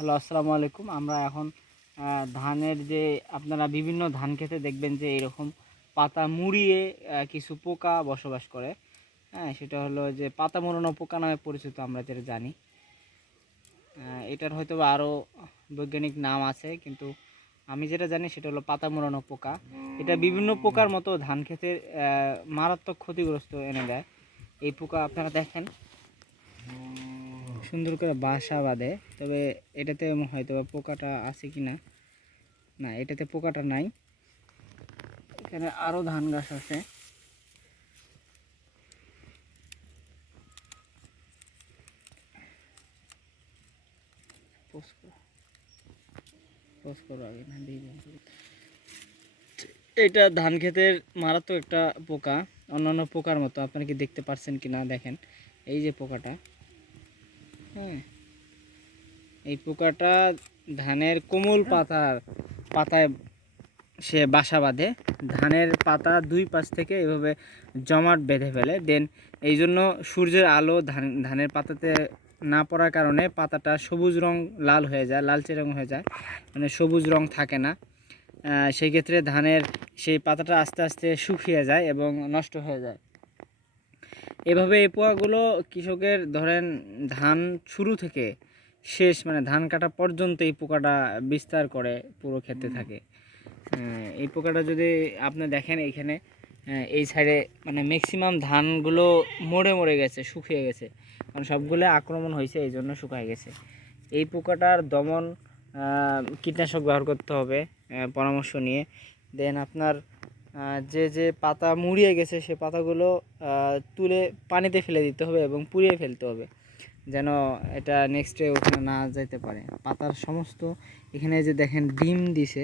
Hello, আসসালামু আলাইকুম। আমরা এখন ধানের যে আপনারা বিভিন্ন ধান খেতে দেখবেন যে এরকম পাতা মুড়িয়ে কিছু পোকা বসবাস করে। হ্যাঁ, সেটা হলো যে পাতা মোড়ানো পোকা নামে পরিচিত, আমরা যেটা জানি। এটার হয়তো বা আরও বৈজ্ঞানিক নাম আছে, কিন্তু আমি যেটা জানি সেটা হলো পাতা মোড়ানো পোকা। এটা বিভিন্ন পোকার মতো ধান খেতে মারাত্মক ক্ষতিগ্রস্ত এনে দেয়। এই পোকা আপনারা দেখেন সুন্দর করে বাসা বাঁধে, তবে এটাতে হয়তো বা পোকাটা আছে কি না, না এটাতে পোকাটা নাই। এখানে আরও ধান গাছ আছে। এটা ধান ক্ষেতের মারাত্মক একটা পোকা, অন্যান্য পোকার মতো। আপনারা কি দেখতে পাচ্ছেন কি না দেখেন, এই যে পোকাটা। হ্যাঁ, এই পোকাটা ধানের কোমল পাতায় সে বাসা বাঁধে। ধানের পাতা দুই পাশ থেকে এভাবে জমাট বেঁধে ফেলে। দেন এই জন্য সূর্যের আলো ধানের পাতাতে না পড়ার কারণে পাতাটা সবুজ রং লাল হয়ে যায়, লালচে রং হয়ে যায়, মানে সবুজ রং থাকে না। সেই ক্ষেত্রে ধানের সেই পাতাটা আস্তে আস্তে শুকিয়ে যায় এবং নষ্ট হয়ে যায়। এভাবে এই পোকাগুলো কৃষকের ধরেন ধান শুরু থেকে শেষ, মানে ধান কাটা পর্যন্ত এই পোকাটা বিস্তার করে পুরো ক্ষেতে থাকে। এই পোকাটা যদি আপনি দেখেন এইখানে, এই সাইডে মানে ম্যাক্সিমাম ধানগুলো মরে মরে গেছে, শুকিয়ে গেছে, কারণ সবগুলো আক্রমণ হয়েছে, এই জন্য শুকিয়ে গেছে। এই পোকাটার দমন কীটনাশক ব্যবহার করতে হবে পরামর্শ নিয়ে। দেন আপনার যে যে পাতা মুড়িয়ে গেছে সে পাতাগুলো তুলে পানিতে ফেলে দিতে হবে এবং পুড়িয়ে ফেলতে হবে, যেন এটা নেক্সটে ওখানে না যেতে পারে। পাতার সমস্ত এখানে যে দেখেন ডিম দিছে,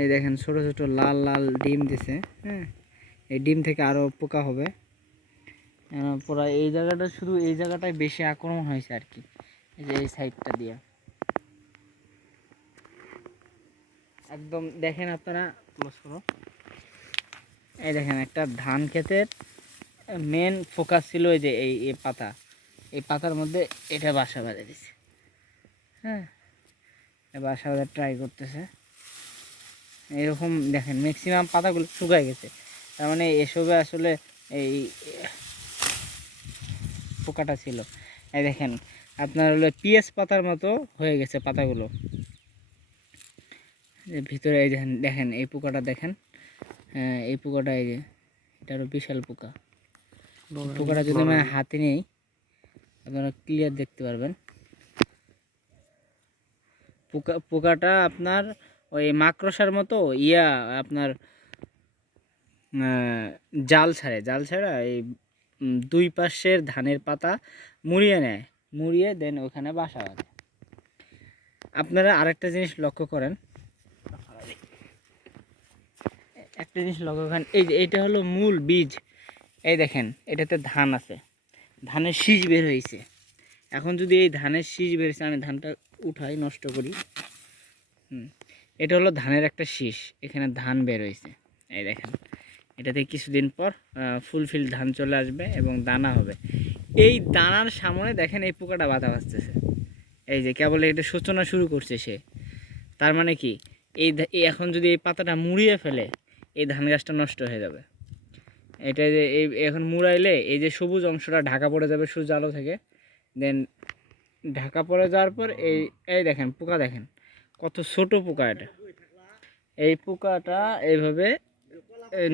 এই দেখেন ছোট ছোট লাল লাল ডিম দিছে। হ্যাঁ, এই ডিম থেকে আরও পোকা হবে। পুরো এই জায়গাটা, শুধু এই জায়গাটায় বেশি আক্রমণ হয়েছে আর কি, এই যে এই সাইডটা দিয়ে একদম দেখেন আপনারা ক্লোজ করো। এই দেখেন একটা ধান ক্ষেতের মেন ফোকাস ছিল এই যে এই পাতা, এই পাতার মধ্যে এটা বাসা বাঁধে দিছে। হ্যাঁ, বাসা বাঁধার ট্রাই করতেছে। এরকম দেখেন ম্যাক্সিমাম পাতাগুলো শুকায় গেছে, তার মানে এসবে আসলে এই পোকাটা ছিল। এই দেখেন আপনার হলো পিএস পাতার মতো হয়ে গেছে পাতাগুলো ভিতরে। এই দেখেন দেখেন এই পোকাটা দেখেন। হ্যাঁ, এই পোকাটা এই যে এটারও বিশাল পোকা। পোকাটা যদি আমি হাতে নেই আপনারা ক্লিয়ার দেখতে পারবেন। পোকাটা আপনার ওই মাকড়সার মতো আপনার জাল ছাড়া এই দুই পাশের ধানের পাতা মুড়িয়ে নেয়, মুড়িয়ে দেন ওখানে বাসা বাঁধে। আপনারা আরেকটা জিনিস লক্ষ্য করেন, এই যে এটা হলো মূল বীজ। এই দেখেন এটাতে ধান আছে, ধানের শীষ বের হয়েছে। এখন যদি এই ধানের শীষ বেরিয়েছে, আমি ধানটা উঠাই নষ্ট করি। এটা হলো ধানের একটা শীষ, এখানে ধান বের হয়েছে। এই দেখেন এটাতে কিছুদিন পর ফুলফিল ধান চলে আসবে এবং দানা হবে। এই দানার সামনে দেখেন এই পোকাটা বাধা বাঁচতেছে। এই যে কেবল এটা সূচনা শুরু করছে সে, তার মানে কি এখন যদি এই পাতাটা মুড়িয়ে ফেলে এই ধান গাছটা নষ্ট হয়ে যাবে। এটা যে এখন মুড়াইলে এই যে সবুজ অংশটা ঢাকা পড়ে যাবে সূর্য আলো থেকে। দেন ঢাকা পড়ে যাওয়ার পর এই এই দেখেন পোকা, দেখেন কত ছোট পোকা এটা। এই পোকাটা এইভাবে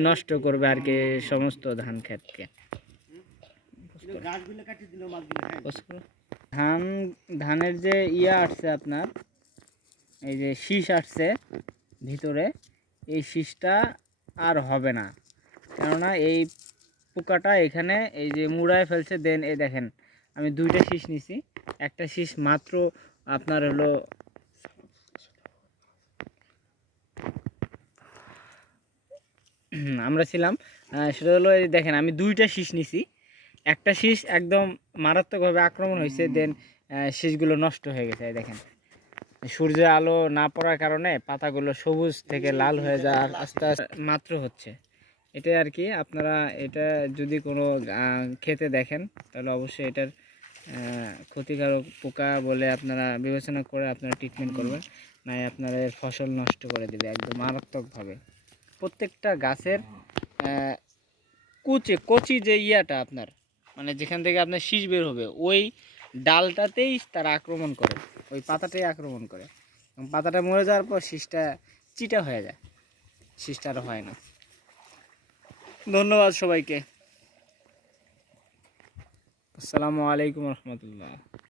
নষ্ট করবে আর কি সমস্ত ধান ক্ষেতকে। ধানের যে আসছে আপনার, এই যে শীষ আসছে ভিতরে, এই শীষটা আর হবে না, কেননা এই পোকাটা এখানে এই যে মুড়ায় ফেলছে। দেন এই দেখেন আমি দুইটা শীষ নিছি, একটা শীষ মাত্র আপনার হলো আমরা ছিলাম, সেটা হলো এই দেখেন আমি দুইটা শীষ নিছি, একটা শীষ একদম মারাত্মকভাবে আক্রমণ হয়েছে। দেন শীষগুলো নষ্ট হয়ে গেছে। দেখেন সূর্যের আলো না পড়ার কারণে পাতাগুলো সবুজ থেকে লাল হয়ে যায় আর আস্তে আস্তে মাত্র হচ্ছে। এটাই আর কি। আপনারা এটা যদি কোনো খেতে দেখেন তাহলে অবশ্যই এটার ক্ষতিকারক পোকা বলে আপনারা বিবেচনা করে আপনারা ট্রিটমেন্ট করবেন, নাই আপনাদের ফসল নষ্ট করে দেবে একদম মারাত্মকভাবে। প্রত্যেকটা গাছের কচি যে ইয়াটা আপনার মানে যেখান থেকে আপনার শীষ বের হবে ওই ডালটাতেই তারা আক্রমণ করে, ওই পাতাটাই আক্রমণ করে এবং পাতাটা মরে যাওয়ার পর শীষটা চিটা হয়ে যায়, শীষটা আর হয় না। ধন্যবাদ সবাইকে। আসসালামু আলাইকুম রহমতুল্লাহ।